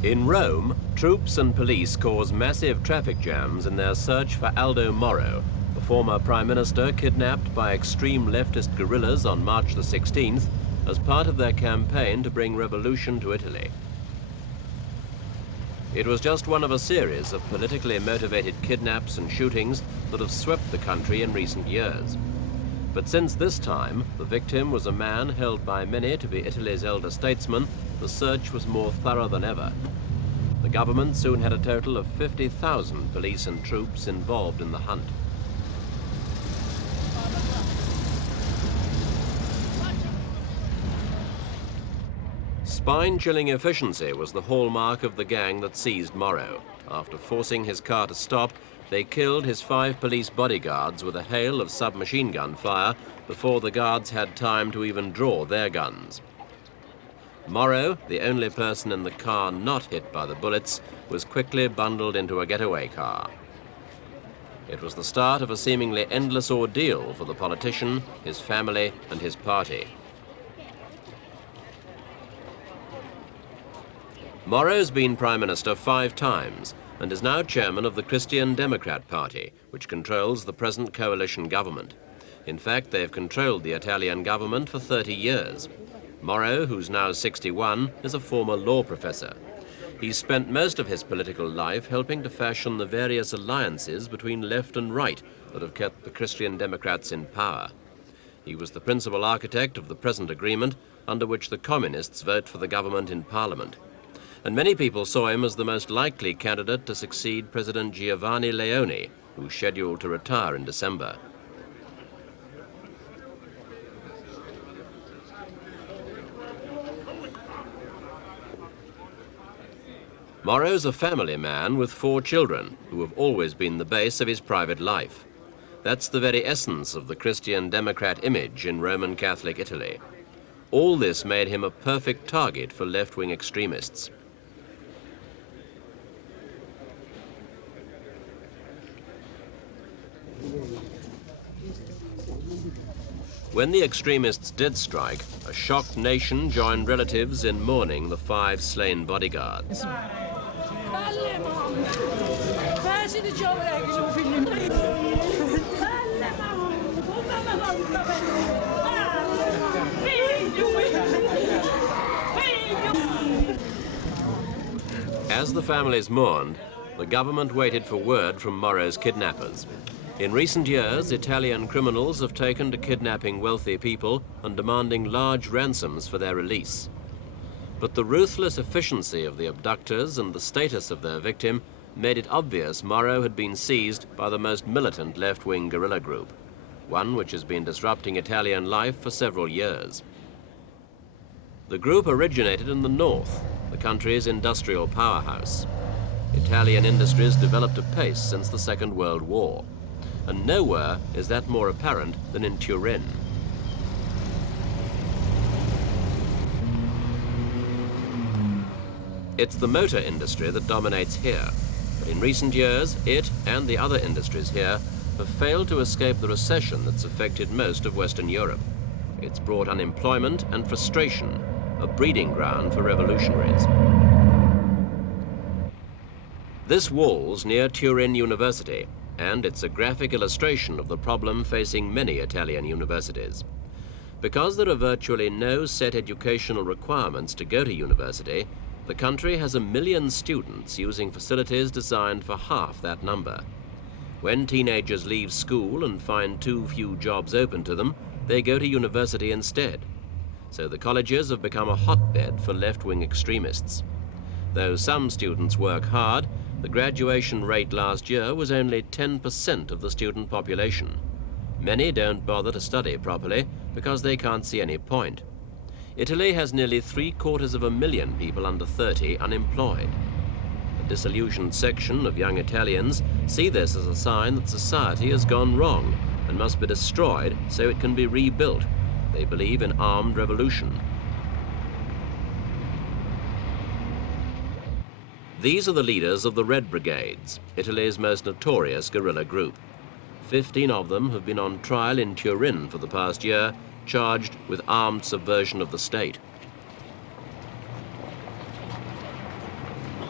In Rome, troops and police cause massive traffic jams in their search for Aldo Moro, the former Prime Minister kidnapped by extreme leftist guerrillas on March the 16th as part of their campaign to bring revolution to Italy. It was just one of a series of politically motivated kidnaps and shootings that have swept the country in recent years. But since this time, the victim was a man held by many to be Italy's elder statesman, the search was more thorough than ever. The government soon had a total of 50,000 police and troops involved in the hunt. Spine-chilling efficiency was the hallmark of the gang that seized Moro. After forcing his car to stop, they killed his 5 police bodyguards with a hail of submachine gun fire before the guards had time to even draw their guns. Moro, the only person in the car not hit by the bullets, was quickly bundled into a getaway car. It was the start of a seemingly endless ordeal for the politician, his family, and his party. Moro's been Prime Minister 5 times and is now chairman of the Christian Democrat Party, which controls the present coalition government. In fact, they have controlled the Italian government for 30 years. Moro, who's now 61, is a former law professor. He's spent most of his political life helping to fashion the various alliances between left and right that have kept the Christian Democrats in power. He was the principal architect of the present agreement, under which the communists vote for the government in Parliament. And many people saw him as the most likely candidate to succeed President Giovanni Leone, who's scheduled to retire in December. Moro's a family man with 4 children, who have always been the base of his private life. That's the very essence of the Christian Democrat image in Roman Catholic Italy. All this made him a perfect target for left-wing extremists. When the extremists did strike, a shocked nation joined relatives in mourning the 5 slain bodyguards. As the families mourned, the government waited for word from Moro's kidnappers. In recent years, Italian criminals have taken to kidnapping wealthy people and demanding large ransoms for their release. But the ruthless efficiency of the abductors and the status of their victim made it obvious Moro had been seized by the most militant left-wing guerrilla group, one which has been disrupting Italian life for several years. The group originated in the north, the country's industrial powerhouse. Italian industries developed apace since the Second World War, and nowhere is that more apparent than in Turin. It's the motor industry that dominates here, but in recent years, it and the other industries here have failed to escape the recession that's affected most of Western Europe. It's brought unemployment and frustration, a breeding ground for revolutionaries. This wall's near Turin University, and it's a graphic illustration of the problem facing many Italian universities. Because there are virtually no set educational requirements to go to university, the country has 1 million students using facilities designed for half that number. When teenagers leave school and find too few jobs open to them, they go to university instead. So the colleges have become a hotbed for left-wing extremists. Though some students work hard, the graduation rate last year was only 10% of the student population. Many don't bother to study properly because they can't see any point. Italy has nearly 750,000 people under 30 unemployed. The disillusioned section of young Italians see this as a sign that society has gone wrong and must be destroyed so it can be rebuilt. They believe in armed revolution. These are the leaders of the Red Brigades, Italy's most notorious guerrilla group. 15 of them have been on trial in Turin for the past year, charged with armed subversion of the state.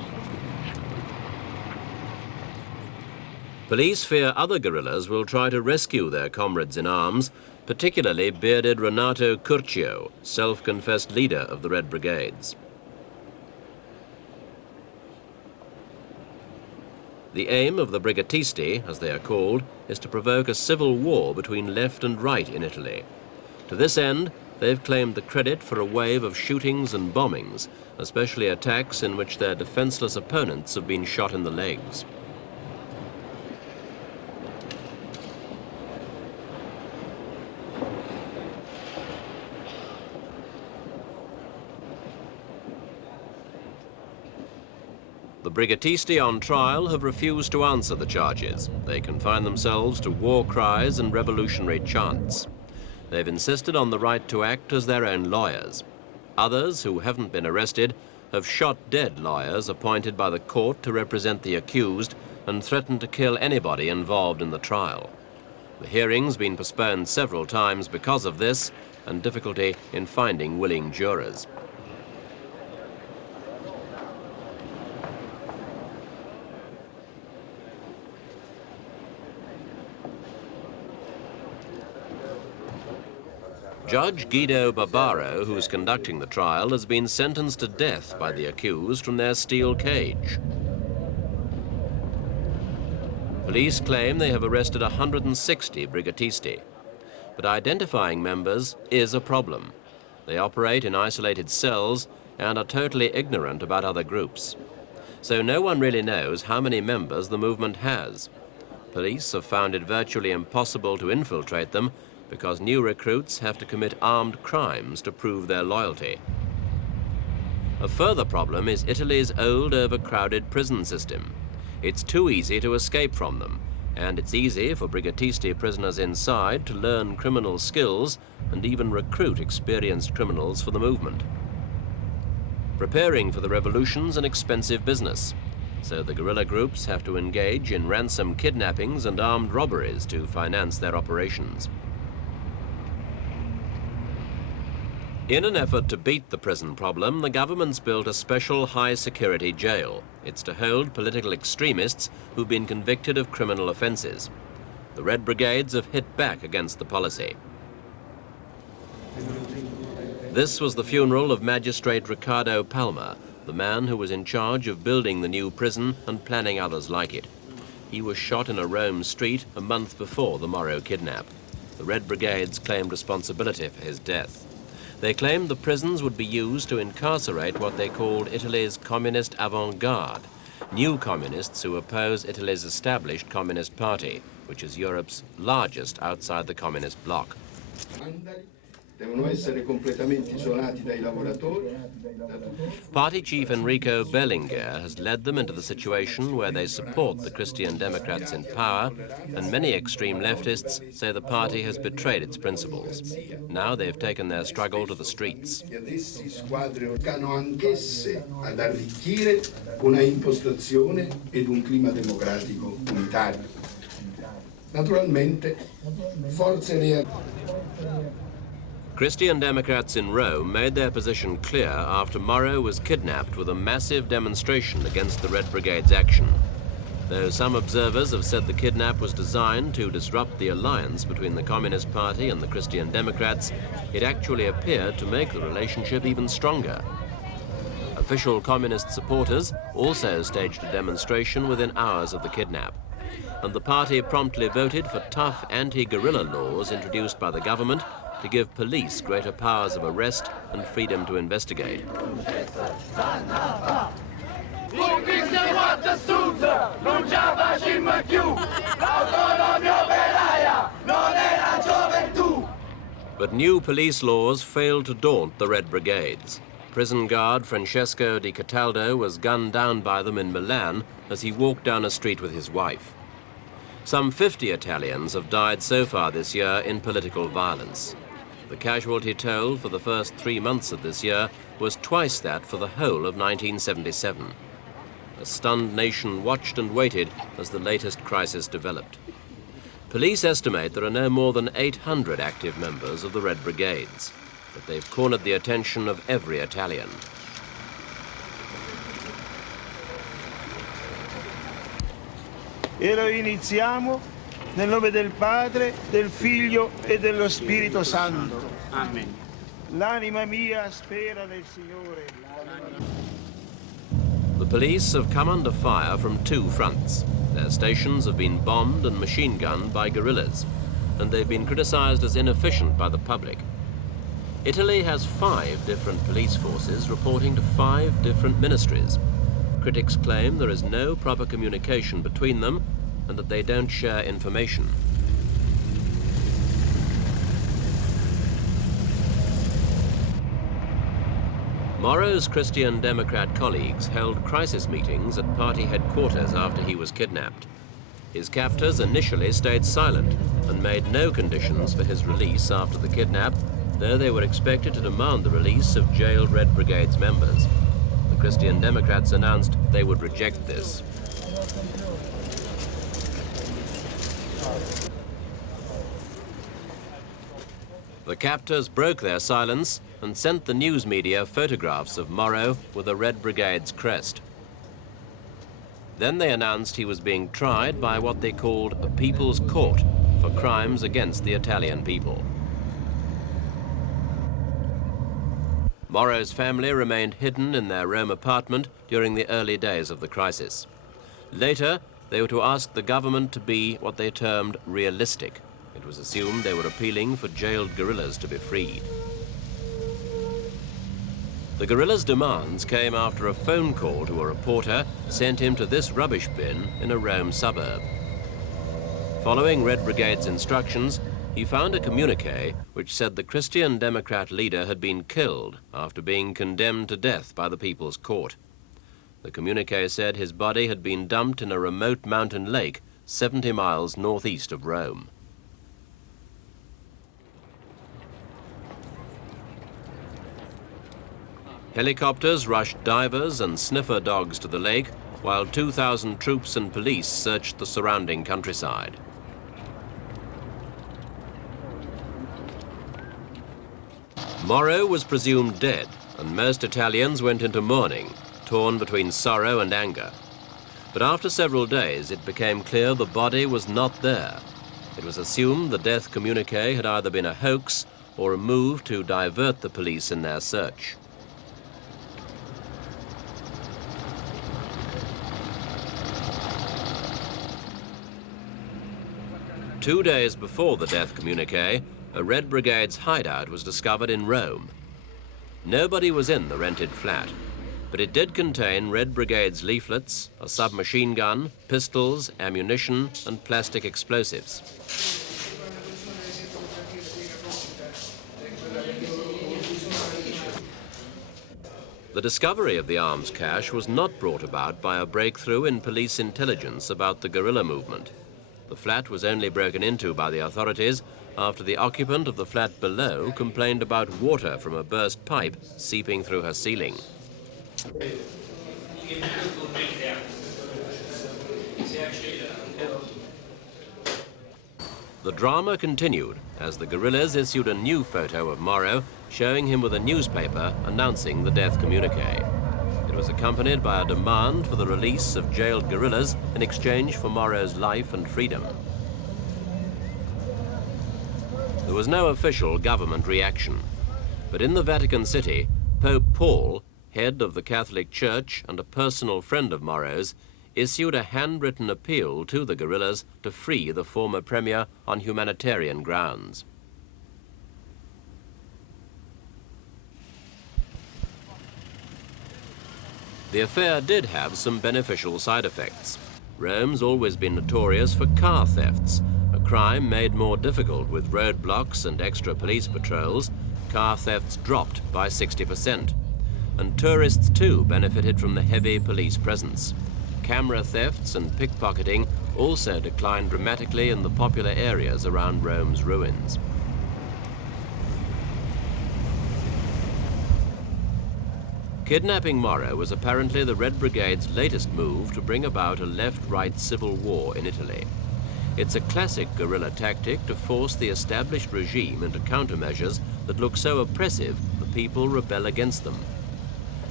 Police fear other guerrillas will try to rescue their comrades in arms, particularly bearded Renato Curcio, self-confessed leader of the Red Brigades. The aim of the Brigatisti, as they are called, is to provoke a civil war between left and right in Italy. To this end, they've claimed the credit for a wave of shootings and bombings, especially attacks in which their defenseless opponents have been shot in the legs. The Brigatisti on trial have refused to answer the charges. They confine themselves to war cries and revolutionary chants. They've insisted on the right to act as their own lawyers. Others, who haven't been arrested, have shot dead lawyers appointed by the court to represent the accused and threatened to kill anybody involved in the trial. The hearing's been postponed several times because of this and difficulty in finding willing jurors. Judge Guido Barbaro, who is conducting the trial, has been sentenced to death by the accused from their steel cage. Police claim they have arrested 160 Brigatisti, but identifying members is a problem. They operate in isolated cells and are totally ignorant about other groups. So no one really knows how many members the movement has. Police have found it virtually impossible to infiltrate them because new recruits have to commit armed crimes to prove their loyalty. A further problem is Italy's old, overcrowded prison system. It's too easy to escape from them, and it's easy for Brigatisti prisoners inside to learn criminal skills and even recruit experienced criminals for the movement. Preparing for the revolution's an expensive business, so the guerrilla groups have to engage in ransom kidnappings and armed robberies to finance their operations. In an effort to beat the prison problem, the government's built a special high-security jail. It's to hold political extremists who've been convicted of criminal offences. The Red Brigades have hit back against the policy. This was the funeral of Magistrate Riccardo Palma, the man who was in charge of building the new prison and planning others like it. He was shot in a Rome street a month before the Moro kidnap. The Red Brigades claimed responsibility for his death. They claimed the prisons would be used to incarcerate what they called Italy's communist avant-garde, new communists who oppose Italy's established Communist Party, which is Europe's largest outside the communist bloc. Party chief Enrico Berlinguer has led them into the situation where they support the Christian Democrats in power, and many extreme leftists say the party has betrayed its principles. Now they've taken their struggle to the streets. Christian Democrats in Rome made their position clear after Moro was kidnapped with a massive demonstration against the Red Brigade's action. Though some observers have said the kidnap was designed to disrupt the alliance between the Communist Party and the Christian Democrats, it actually appeared to make the relationship even stronger. Official communist supporters also staged a demonstration within hours of the kidnap, and the party promptly voted for tough anti-guerrilla laws introduced by the government to give police greater powers of arrest and freedom to investigate. But new police laws failed to daunt the Red Brigades. Prison guard Francesco Di Cataldo was gunned down by them in Milan as he walked down a street with his wife. Some 50 Italians have died so far this year in political violence. The casualty toll for the first 3 months of this year was twice that for the whole of 1977. A stunned nation watched and waited as the latest crisis developed. Police estimate there are no more than 800 active members of the Red Brigades, but they've cornered the attention of every Italian. E lo iniziamo nel nome del Padre, del Figlio e dello Spirito Santo. Amen. L'anima mia spera nel Signore. The police have come under fire from two fronts. Their stations have been bombed and machine gunned by guerrillas, and they've been criticized as inefficient by the public. Italy has 5 different police forces reporting to 5 different ministries. Critics claim there is no proper communication between them and that they don't share information. Moro's Christian Democrat colleagues held crisis meetings at party headquarters after he was kidnapped. His captors initially stayed silent and made no conditions for his release after the kidnap, though they were expected to demand the release of jailed Red Brigades members. The Christian Democrats announced they would reject this. The captors broke their silence and sent the news media photographs of Moro with a Red Brigade's crest. Then they announced he was being tried by what they called a people's court for crimes against the Italian people. Moro's family remained hidden in their Rome apartment during the early days of the crisis. Later, they were to ask the government to be what they termed realistic. It was assumed they were appealing for jailed guerrillas to be freed. The guerrillas' demands came after a phone call to a reporter sent him to this rubbish bin in a Rome suburb. Following Red Brigade's instructions, he found a communique which said the Christian Democrat leader had been killed after being condemned to death by the People's Court. The communique said his body had been dumped in a remote mountain lake 70 miles northeast of Rome. Helicopters rushed divers and sniffer dogs to the lake, while 2,000 troops and police searched the surrounding countryside. Moro was presumed dead, and most Italians went into mourning, torn between sorrow and anger. But after several days, it became clear the body was not there. It was assumed the death communique had either been a hoax or a move to divert the police in their search. Two days before the death communique, a Red Brigade's hideout was discovered in Rome. Nobody was in the rented flat, but it did contain Red Brigade's leaflets, a submachine gun, pistols, ammunition, and plastic explosives. The discovery of the arms cache was not brought about by a breakthrough in police intelligence about the guerrilla movement. The flat was only broken into by the authorities after the occupant of the flat below complained about water from a burst pipe seeping through her ceiling. The drama continued as the guerrillas issued a new photo of Moro showing him with a newspaper announcing the death communique. It was accompanied by a demand for the release of jailed guerrillas in exchange for Moro's life and freedom. There was no official government reaction, but in the Vatican City, Pope Paul, head of the Catholic Church and a personal friend of Moro's, issued a handwritten appeal to the guerrillas to free the former premier on humanitarian grounds. The affair did have some beneficial side effects. Rome's always been notorious for car thefts, a crime made more difficult with roadblocks and extra police patrols. Car thefts dropped by 60%. And tourists too benefited from the heavy police presence. Camera thefts and pickpocketing also declined dramatically in the popular areas around Rome's ruins. Kidnapping Moro was apparently the Red Brigade's latest move to bring about a left-right civil war in Italy. It's a classic guerrilla tactic to force the established regime into countermeasures that look so oppressive the people rebel against them.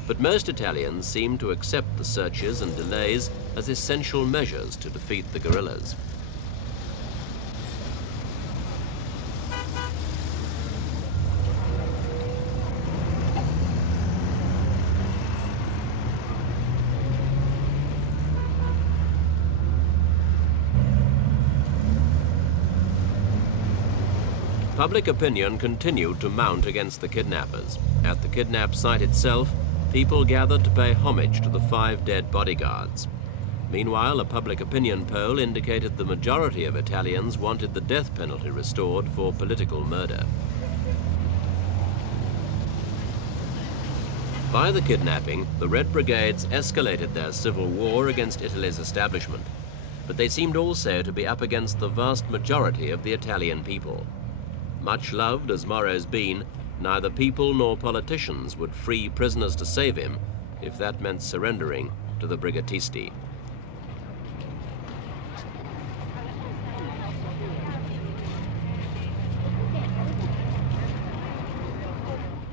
But most Italians seem to accept the searches and delays as essential measures to defeat the guerrillas. Public opinion continued to mount against the kidnappers. At the kidnap site itself, people gathered to pay homage to the 5 dead bodyguards. Meanwhile, a public opinion poll indicated the majority of Italians wanted the death penalty restored for political murder. By the kidnapping, the Red Brigades escalated their civil war against Italy's establishment, but they seemed also to be up against the vast majority of the Italian people. Much loved as Moro's been, neither people nor politicians would free prisoners to save him if that meant surrendering to the brigatisti.